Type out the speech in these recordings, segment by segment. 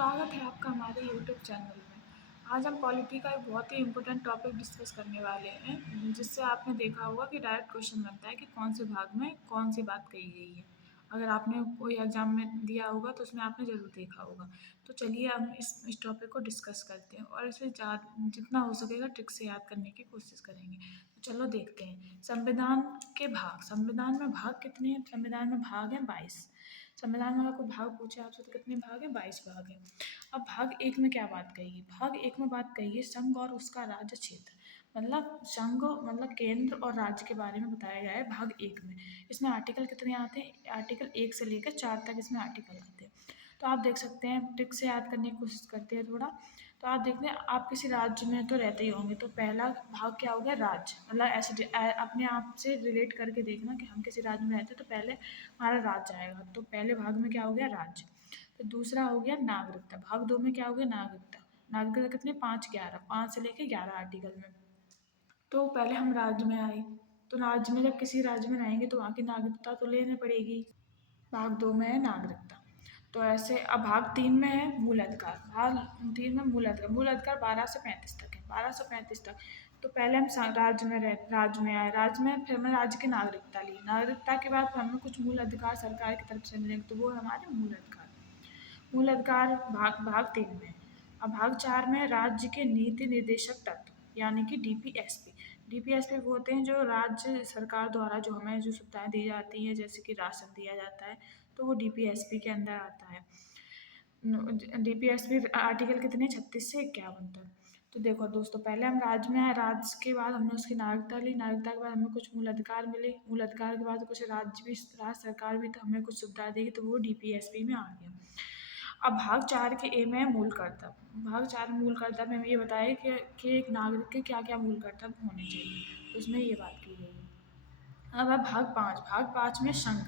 स्वागत है आपका हमारे यूट्यूब चैनल में। आज हम पॉलिटी का एक बहुत ही इम्पोर्टेंट टॉपिक डिस्कस करने वाले हैं, जिससे आपने देखा होगा कि डायरेक्ट क्वेश्चन बनता है कि कौन से भाग में कौन सी बात कही गई है। अगर आपने कोई एग्जाम में दिया होगा तो उसमें आपने ज़रूर देखा होगा। तो चलिए हम इस टॉपिक को डिस्कस करते हैं और इसे जितना हो सकेगा ट्रिक से याद करने की कोशिश करेंगे। तो चलो देखते हैं। संविधान के भाग। संविधान में भाग कितने हैं? संविधान में भाग हैं 22। संविधान में अगर कोई भाग पूछे आपसे तो कितने भाग हैं? 22 भाग हैं। अब भाग एक में क्या बात कही है? भाग एक में बात कही है संघ और उसका राज्य क्षेत्र। मतलब संघ मतलब केंद्र और राज्य के बारे में बताया गया है भाग एक में। इसमें आर्टिकल कितने आते हैं? आर्टिकल 1 से लेकर 4 तक इसमें आर्टिकल आते हैं। तो आप देख सकते हैं, ट्रिक से याद करने की कोशिश करते हैं थोड़ा। तो आप देखते हैं, आप किसी राज्य में तो रहते ही होंगे, तो पहला भाग क्या हो गया? राज्य। मतलब ऐसे अपने आप से रिलेट करके देखना कि हम किसी राज्य में रहते हैं तो पहले हमारा राज्य आएगा। तो पहले भाग में क्या हो गया? राज्य। तो दूसरा हो गया नागरिकता। भाग 2 में क्या हो गया? नागरिकता। नागरिकता कितने? 5 से लेके 11 आर्टिकल में। तो पहले हम राज्य में आए, तो राज्य में जब किसी राज्य में रहेंगे तो वहाँ की नागरिकता तो लेनी पड़ेगी। भाग 2 में है नागरिकता। तो ऐसे अब भाग 3 में है मूल अधिकार। भाग 3 में मूल अधिकार। मूल अधिकार 12 से 35 तक है। 12 से 35 तक। तो पहले हम राज्य में आए। राज्य में फिर हमने राज्य की नागरिकता ली। नागरिकता के बाद फिर हमें कुछ मूल अधिकार सरकार की तरफ से मिलेंगे, तो वो हमारे मूल अधिकार। मूल अधिकार भाग भाग 3 में। अब भाग 4 में राज्य के नीति निर्देशक तत्व, यानी कि डीपीएसपी। डीपीएसपी वो होते हैं जो राज्य सरकार द्वारा जो हमें जो सुविधाएं दी जाती हैं, जैसे कि राशन दिया जाता है, तो वो डीपीएसपी के अंदर आता है। डीपीएसपी आर्टिकल कितने? 36 से 51 तक। तो देखो दोस्तों, पहले हम राज्य में आए। राज्य के बाद हमने उसकी नागरिकता ली। नागरिकता के बाद हमें कुछ मूल अधिकार मिले। मूल अधिकार के बाद कुछ राज्य सरकार भी तो हमें कुछ सुविधा देगी, तो वो डीपीएसपी में आ गया। अब भाग 4 के ए में है मूल कर्तव्य। भाग 4 मूल कर्तव्य में ये बताया कि एक नागरिक के क्या क्या मूल कर्तव्य होने चाहिए, तो उसमें ये बात की गई है। अब है भाग 5। भाग 5 में संघ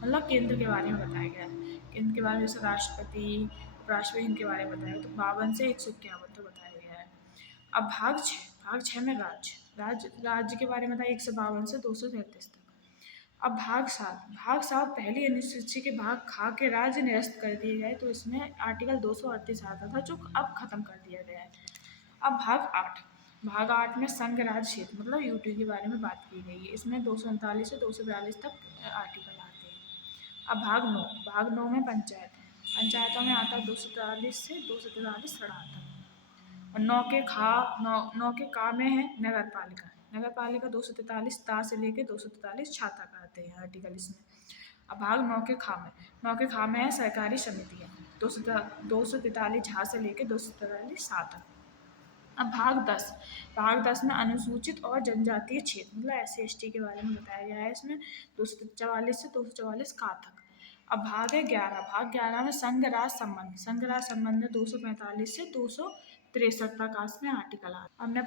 मतलब केंद्र के बारे में बताया गया है। केंद्र के बारे में जैसे राष्ट्रपति, उपराष्ट्रपति, इनके बारे में बताया गया। तो 52 से 151 तक बताया गया है। अब भाग 6 में राज्य के बारे में बताया 152 से 233 तक। अब भाग 7 पहली अनुसूची के भाग खा के राज्य निरस्त कर दिए गए, तो इसमें आर्टिकल 238 आता था, जो अब खत्म कर दिया गया है। अब भाग 8 में संघ राज्य क्षेत्र मतलब यूटी के बारे में बात की गई है। इसमें 239 से 242 तक आर्टिकल आते हैं। अब भाग 9 में पंचायत है। पंचायतों में आता है 243 से 243 सड़ा तक। और नौ के का में है नगर पालिका। नगर पालिका 243 ता से लेके 243 छा तक आते हैं आर्टिकल इसमें। अब भाग 9 के खा में। 9 के खा में है सरकारी समितियाँ। 243 झा से लेके 243 सा तक। अब भाग 10 में अनुसूचित और जनजातीय क्षेत्र मतलब SC ST के बारे में बताया गया है। इसमें 244 से 244 का तक। अब भाग 11 में संघ राज्य संबंध 245 से 263 तक इसमें आर्टिकल आ। हमने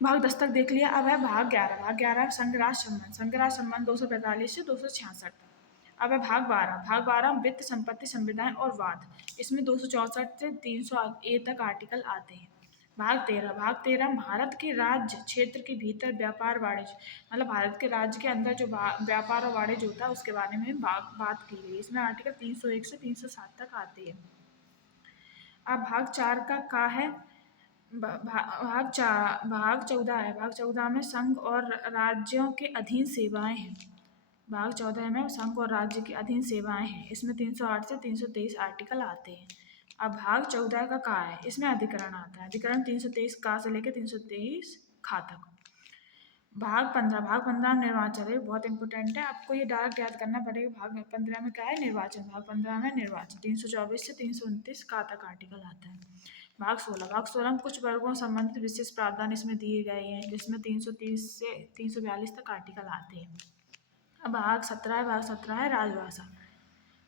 भाग 10 तक देख लिया। अब है भाग 11 में संघ राज्य संबंध 245 से 266 तक। अब है भाग 12 वित्त संपत्ति संविधान और वाद। इसमें 264 से 300 ए तक आर्टिकल आते हैं। भाग 13 भारत के राज्य क्षेत्र के भीतर व्यापार वाणिज्य मतलब भारत के राज्य के अंदर जो व्यापार और वाणिज्य होता है उसके बारे में बात की गई। इसमें आर्टिकल 301 से 307 तक आते हैं। अब भाग 4 का है भाग 14 है। भाग 14 में संघ और राज्यों के अधीन सेवाएं हैं। भाग 14 में संघ और राज्य के अधीन सेवाएं हैं। इसमें 308 से 323 आर्टिकल आते हैं। अब भाग 14 का है? इसमें अधिकरण आता है। अधिकरण 323 का से लेकर 323 खा तक। भाग 15 निर्वाचन है, बहुत इंपॉर्टेंट है, आपको ये डायरेक्ट याद करना पड़ेगा। भाग 15 में क्या है? निर्वाचन। भाग 15 में निर्वाचन 324 से 329 का तक आर्टिकल आता है। भाग 16 में कुछ वर्गों संबंधित विशेष प्रावधान इसमें दिए गए हैं, जिसमें 330 से 342 तक आर्टिकल आते हैं। अब भाग 17 है राजभाषा।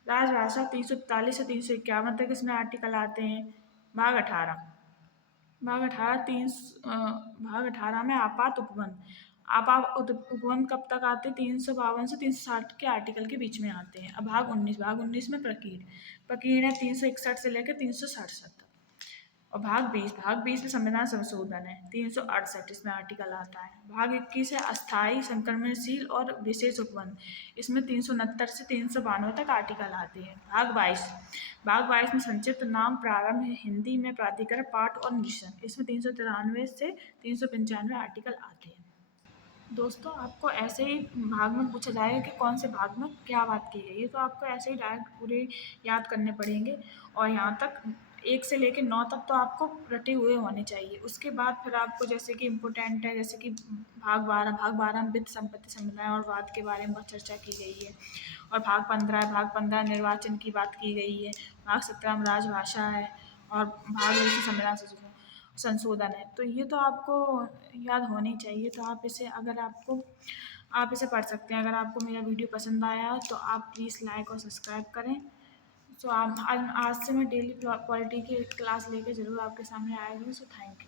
राजभाषा 343 से 351 तक इसमें आर्टिकल आते हैं। भाग 18 भाग 18 में आपात उपबंध। उपबंध कब तक आते हैं? 352 से 360 के आर्टिकल के बीच में आते हैं। अब भाग 19 में प्रकीर्णन है 361 से लेकर 367 तक। और भाग 20 में संविधान संशोधन है 368, इसमें आर्टिकल आता है। भाग 21 है अस्थायी, संक्रमणशील और विशेष उपबंध, इसमें 369 से 392 तक आर्टिकल आते हैं। भाग 22 में संक्षिप्त नाम, प्रारंभ हिंदी में, प्राधिकरण, पाठ और निरीक्षण, इसमें 393 से 395 आर्टिकल आते हैं। दोस्तों, आपको ऐसे ही भाग में पूछा जाएगा कि कौन से भाग में क्या बात की गई है, तो आपको ऐसे ही डायरेक्ट पूरे याद करने पड़ेंगे। और यहाँ तक 1 से लेके 9 तक तो आपको रटे हुए होने चाहिए। उसके बाद फिर आपको जैसे कि इम्पोर्टेंट है, जैसे कि भाग 12 में वित्त, संपत्ति, संविधान और वाद के बारे में बहुत चर्चा की गई है। और भाग 15 निर्वाचन की बात की गई है। भाग 17 में राजभाषा है। और भाग 20 संविधान संशोधन है। तो ये तो आपको याद होनी चाहिए। तो आप इसे आप इसे पढ़ सकते हैं। अगर आपको मेरा वीडियो पसंद आया तो आप प्लीज़ लाइक और सब्सक्राइब करें। सो आप आज से मैं डेली पॉलिटी की क्लास लेके ज़रूर आपके सामने आया हूँ। So thank you.